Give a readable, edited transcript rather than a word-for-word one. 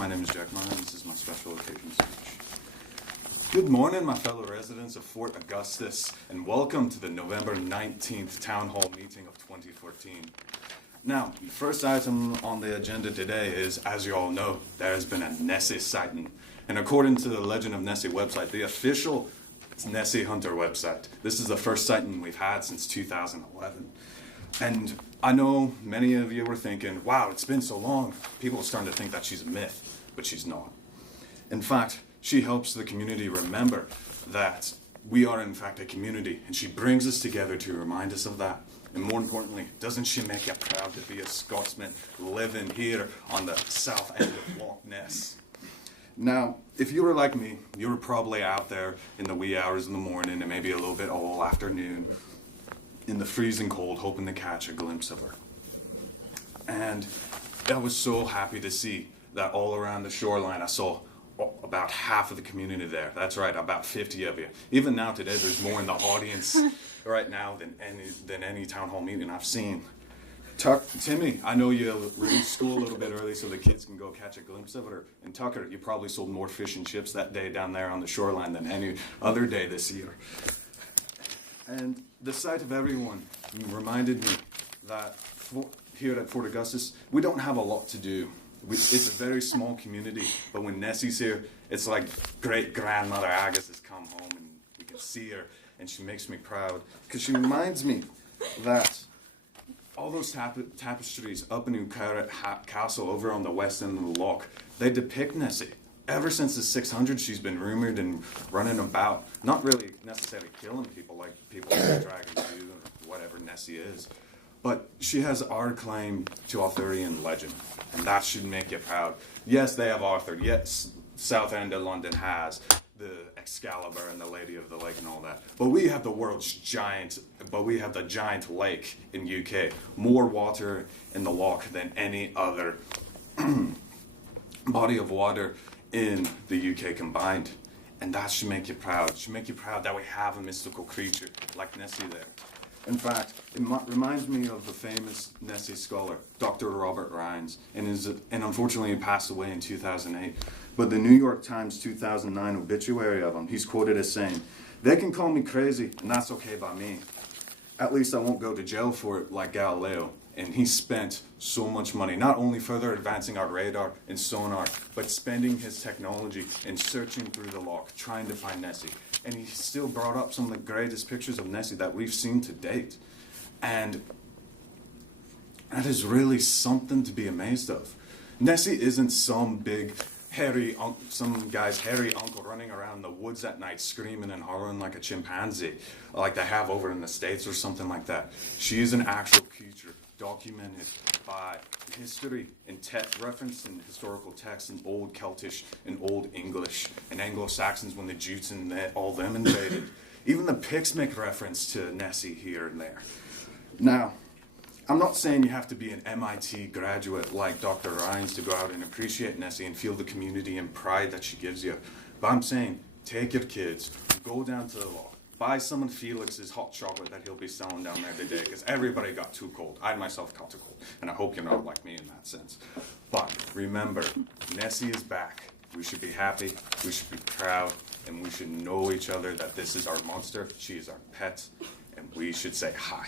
My name is Jack Meyer, and this is my special occasion speech. Good morning, my fellow residents of Fort Augustus, and welcome to the November 19th Town Hall meeting of 2014. Now, the first item on the agenda today is, as you all know, there has been a Nessie sighting. And according to the Legend of Nessie website, the official Nessie Hunter website, this is the first sighting we've had since 2011. And I know many of you were thinking, wow, it's been so long. People are starting to think that she's a myth, but she's not. In fact, she helps the community remember that we are in fact a community, and she brings us together to remind us of that. And more importantly, doesn't she make you proud to be a Scotsman living here on the south end of Loch Ness? Now, if you were like me, you were probably out there in the wee hours in the morning and maybe a little bit all afternoon in the freezing cold, hoping to catch a glimpse of her. And I was so happy to see that all around the shoreline I saw about half of the community there. That's right, about 50 of you. Even now today, there's more in the audience right now than any town hall meeting I've seen. Timmy, I know you released school a little bit early so the kids can go catch a glimpse of her. And Tucker, you probably sold more fish and chips that day down there on the shoreline than any other day this year. And the sight of everyone reminded me that here at Fort Augustus, we don't have a lot to do. It's a very small community, but when Nessie's here, it's like great-grandmother Agus has come home and we can see her, and she makes me proud because she reminds me that all those tapestries up in Ucarret Castle over on the west end of the loch, they depict Nessie. Ever since the 600s, she's been rumored and running about, not really necessarily killing people like people in the dragons do, or whatever Nessie is, but she has our claim to Arthurian legend, and that should make you proud. Yes, they have Arthur. Yes, South End of London has the Excalibur and the Lady of the Lake and all that, but we have the giant lake in UK, more water in the loch than any other body of water in the UK combined, and that should make you proud. It should make you proud that we have a mystical creature like Nessie there. In fact, it reminds me of the famous Nessie scholar, Dr. Robert Rines, and unfortunately he passed away in 2008. But the New York Times 2009 obituary of him, he's quoted as saying, "They can call me crazy, and that's okay by me. At least I won't go to jail for it like Galileo." And he spent so much money, not only further advancing our radar and sonar, but spending his technology and searching through the loch, trying to find Nessie. And he still brought up some of the greatest pictures of Nessie that we've seen to date. And that is really something to be amazed of. Nessie isn't some big, some guy's hairy uncle running around the woods at night screaming and hollering like a chimpanzee, like they have over in the States or something like that. She is an actual creature, documented by history and referenced in historical texts in Old Celtish and Old English and Anglo-Saxons when the Jutes and all them invaded. Even the Picts make reference to Nessie here and there. Now, I'm not saying you have to be an MIT graduate like Dr. Rines to go out and appreciate Nessie and feel the community and pride that she gives you. But I'm saying, take your kids, go down to the loch, buy some of Felix's hot chocolate that he'll be selling down there today, because everybody got too cold. I myself got too cold, and I hope you're not like me in that sense. But remember, Nessie is back. We should be happy, we should be proud, and we should know each other that this is our monster, she is our pet, and we should say hi.